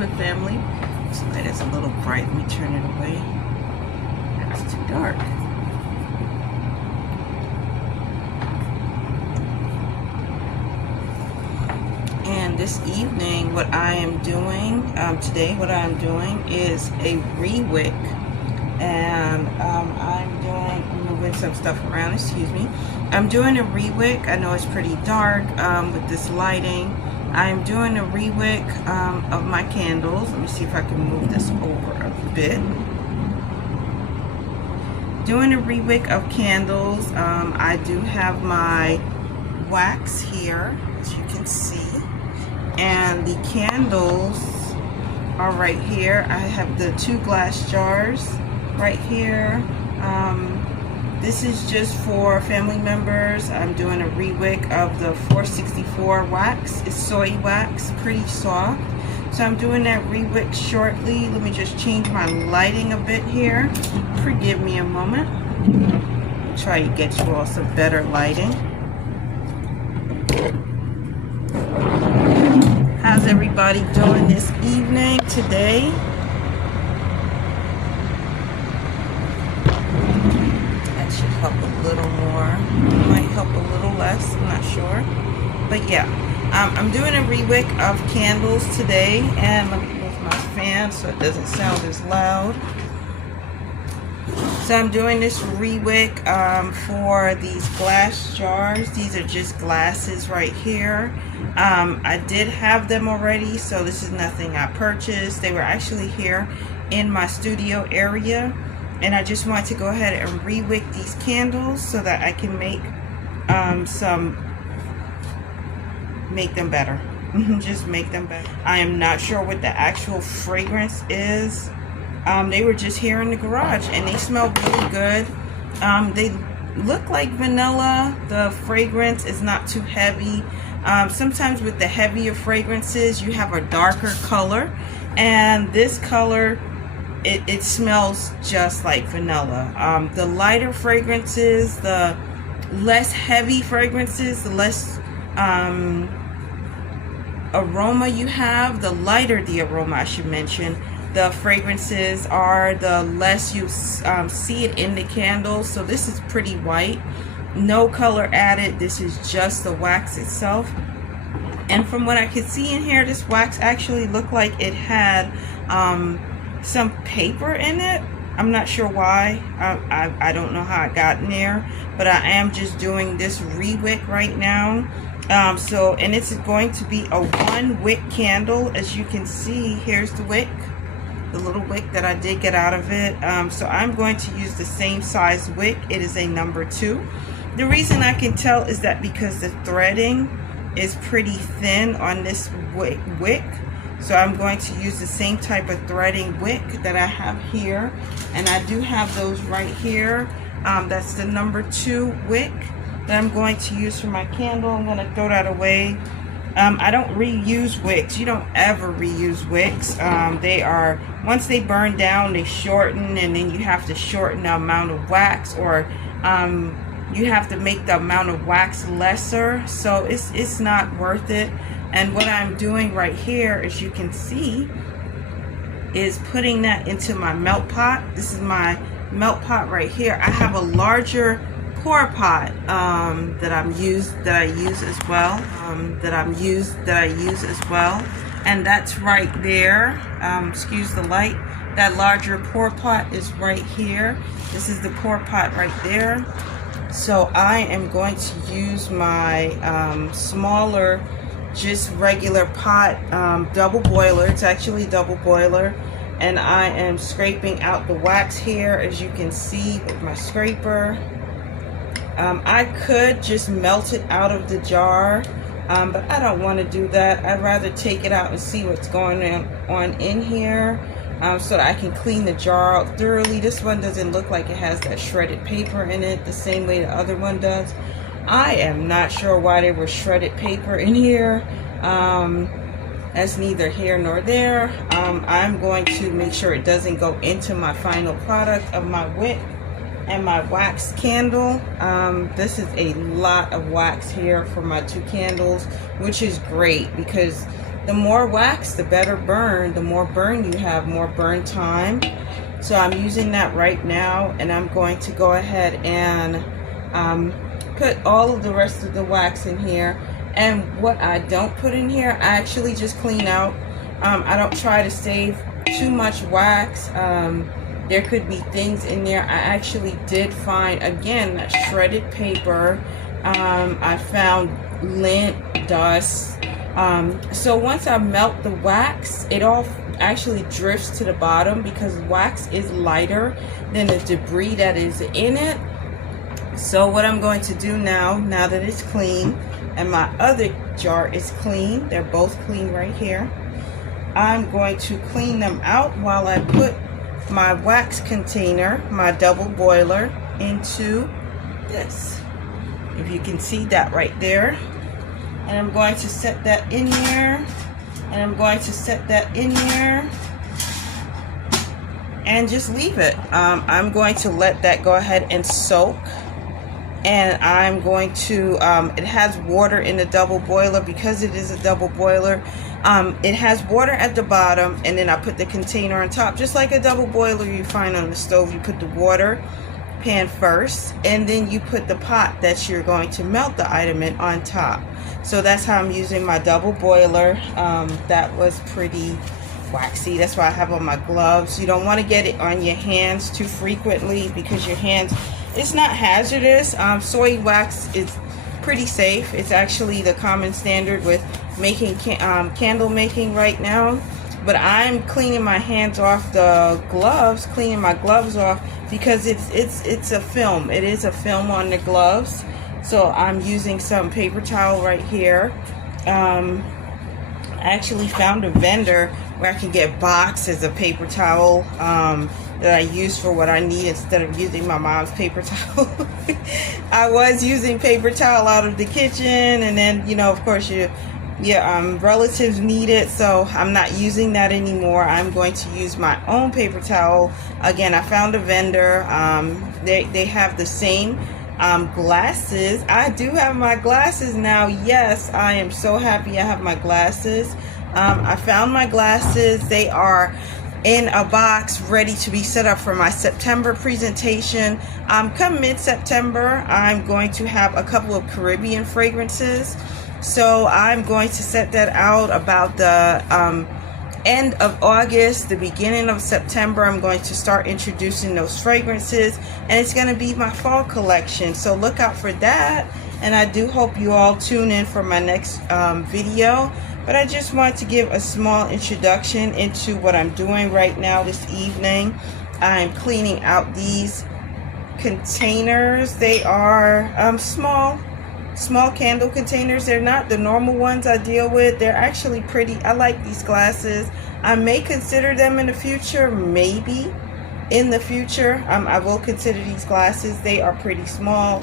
with family. This light is a little bright. Let me turn it away. It's too dark. And this evening, what I am doing, today, what I'm doing is a re-wick. And I'm moving some stuff around, excuse me. I'm doing a re-wick. I know it's pretty dark with this lighting. I'm doing a re-wick of my candles. Let me see if I can move this over a bit. Doing a re-wick of candles. I do have my wax here, as you can see. And the candles are right here. I have the 2 glass jars right here. This is just for family members. I'm doing a re-wick of the 464 wax. It's soy wax, pretty soft. So I'm doing that re-wick shortly. Let me just change my lighting a bit here. Forgive me a moment. Try to get you all some better lighting. How's everybody doing this evening today? That should help a little more. Might help a little less, I'm not sure. But yeah, I'm doing a re-wick of candles today. And let me move my fan so it doesn't sound as loud. So I'm doing this re-wick for these glass jars. These are just glasses right here. I did have them already, so this is nothing I purchased. They were actually here in my studio area, and I just want to go ahead and re-wick these candles so that I can make them better. Just make them better. I am not sure what the actual fragrance is. They were just here in the garage and they smell really good. They look like vanilla. The fragrance is not too heavy. Sometimes with the heavier fragrances you have a darker color, and this color it smells just like vanilla. The lighter fragrances, the less heavy fragrances, the less aroma you have, the lighter the aroma, I should mention, the fragrances are, the less you see it in the candle. So this is pretty white, no color added. This is just the wax itself. And from what I could see in here, this wax actually looked like it had some paper in it. I'm not sure why. I don't know how it got in there, but I am just doing this re-wick right now. And it's going to be a 1 wick candle. As you can see, here's the wick, the little wick that I did get out of it. So I'm going to use the same size wick. It is a number 2. The reason I can tell is that because the threading is pretty thin on this wick. So I'm going to use the same type of threading wick that I have here. And I do have those right here. That's the number 2 wick that I'm going to use for my candle. I'm going to throw that away. I don't reuse wicks. You don't ever reuse wicks. They are, once they burn down, they shorten, and then you have to shorten the amount of wax, or you have to make the amount of wax lesser. So it's not worth it. And what I'm doing right here, as you can see, is putting that into my melt pot. This is my melt pot right here. I have a larger pour pot that I use as well. And that's right there. Excuse the light. That larger pour pot is right here. This is the pour pot right there. So I am going to use my smaller, just regular pot, double boiler. It's actually double boiler. And I am scraping out the wax here, as you can see with my scraper. I could just melt it out of the jar, but I don't want to do that. I'd rather take it out and see what's going on in here, so that I can clean the jar out thoroughly. This one doesn't look like it has that shredded paper in it the same way the other one does. I am not sure why there was shredded paper in here. That's neither here nor there. I'm going to make sure it doesn't go into my final product of my wick and my wax candle. This is a lot of wax here for my 2 candles, which is great because the more wax, the better burn. The more burn you have, more burn time. So I'm using that right now, and I'm going to go ahead and put all of the rest of the wax in here. And what I don't put in here, I actually just clean out. I don't try to save too much wax. There could be things in there. I actually did find, again, shredded paper. I found lint, dust. So once I melt the wax, it all actually drifts to the bottom because wax is lighter than the debris that is in it. So what I'm going to do now that it's clean and my other jar is clean, they're both clean right here, I'm going to clean them out while I put my wax container, my double boiler, into this. If you can see that right there. And I'm going to set that in here. And I'm going to set that in here. And just leave it. I'm going to let that go ahead and soak. And I'm going to, it has water in the double boiler because it is a double boiler. It has water at the bottom, and then I put the container on top, just like a double boiler you find on the stove. You put the water pan first, and then you put the pot that you're going to melt the item in on top. So that's how I'm using my double boiler. That was pretty waxy. That's why I have on my gloves. You don't want to get it on your hands too frequently because your hands, it's not hazardous. Soy wax is pretty safe. It's actually the common standard with making candle making right now. But I'm cleaning my hands off the gloves, cleaning my gloves off because it's a film. It is a film on the gloves. So I'm using some paper towel right here. I actually found a vendor where I can get boxes of paper towel that I use for what I need instead of using my mom's paper towel. I was using paper towel out of the kitchen, and then, you know, of course, your relatives need it, so I'm not using that anymore. I'm going to use my own paper towel. Again, I found a vendor. They have the same glasses. I do have my glasses now. Yes, I am so happy I have my glasses. I found my glasses. They are in a box ready to be set up for my September presentation. Come mid-September, I'm going to have a couple of Caribbean fragrances. So I'm going to set that out about the end of August, the beginning of September. I'm going to start introducing those fragrances, and it's going to be my fall collection. So look out for that. And I do hope you all tune in for my next video. But I just want to give a small introduction into what I'm doing right now this evening. I'm cleaning out these containers. They are small candle containers. They're not the normal ones I deal with. They're actually pretty. I like these glasses. I may consider them in the future. Maybe in the future I will consider these glasses. They are pretty small.